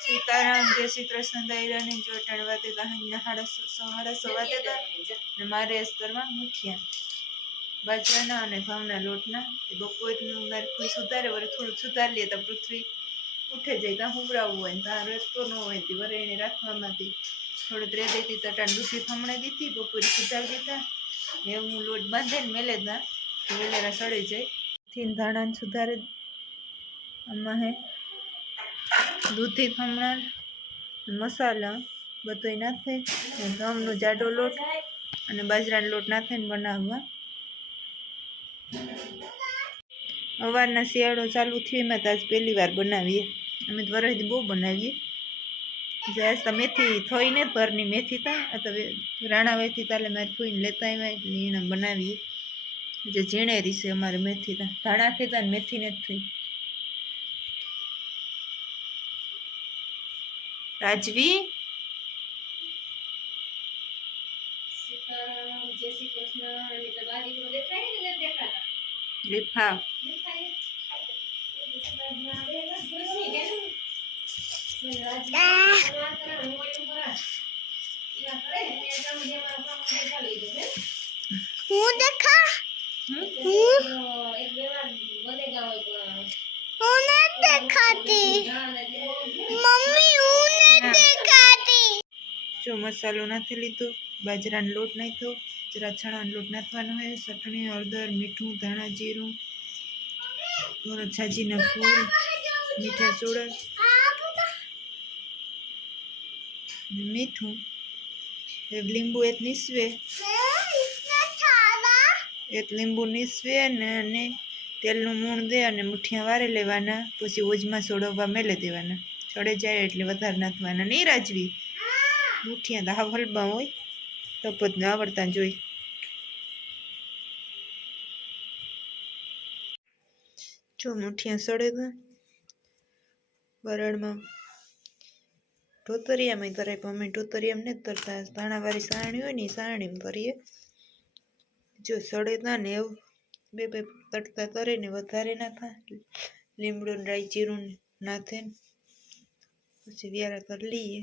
सीताराम जय श्री कृष्ण दायरानी जो टणवाते हाड़ा सवाते था ने मारे अस्तरमा मुठिया बाજરાના અને ઘઉંના લોટના બપોરનું મારે કોઈ સુધારે વરે થોડું સુધારી લે તો પૃથ્વી ઉઠે જાય ત્યાં હુંબરાવું હોય ને ત્યાં રસ્તો ન હોય તે વરે એને રાખવામાંથી થોડું ત્રે દેતી તટાણ દૂધી ખમણે દીધી બપોરે સુધારી દીધા એવું લોટ બાંધીને મેલે તા વેલેરા સડી જાય થીન ધાણાને સુધારે આમાં હે દૂધી ખમણા મસાલા બધોય નાખે ઘઉંનો જાડો લોટ અને બાજરાનો લોટ નાખીને બનાવવા અવારના શિયાળો ચાલુ થયો એમાં તો આજ પહેલી વાર બનાવીએ અમે તો વરસથી બહુ બનાવીએ આજ તો મેથી થઈ ને ઘરની મેથી તા તો રાણાવાયથી તાલે મારી ફૂઈને લેતા આવ્યા એટલે એને બનાવીએ જે ઝીણેરી છે અમારે મેથી તા ધાણા થતા ને મેથી નથી થઈ રાજવી जय श्री कृष्ण बाजी को देखाय ने देखाता लिफा હું દેખા હું એક બે વાર બનેગા હોય હું ન દેખાતી મમ્મી હું ન દેખાતી જો મસાલો નાખી લીધો બાજરાનો લોટ નાખ્યો જરા ચણાનો લોટ નાખવાનો હોય ચટણી હળદર મીઠું ધાણા જીરું થોડો છાજીના ફૂલ મીઠા સોડા મીઠું એક લીંબુ એક નીસવે એક લીંબુ નીસવે અને તેલનું મૂણ દે અને મુઠિયા વારે લેવાના પછી ઓજમાં સોડવવા મેલે દેવાના ચડે જાય એટલે વધારે નાખવાના નહીં રાજવી મુઠિયા તો હાવ હલબા હોય તપતને આવડતા જોઈ જો મુઠિયા સડે તો બરડમાં ટોતરિયામાં તરાય પણ અમે ટોતરિયામાં નથી તરતા ધાણાવાળી સારણી હોય ને એ સારણીમાં તરીએ જો સડે તા ને એવું બે બે તડકા તરે ને વધારે નાખા લીમડું રાઈ જીરું નાખે પછી વ્યારા કરી લઈએ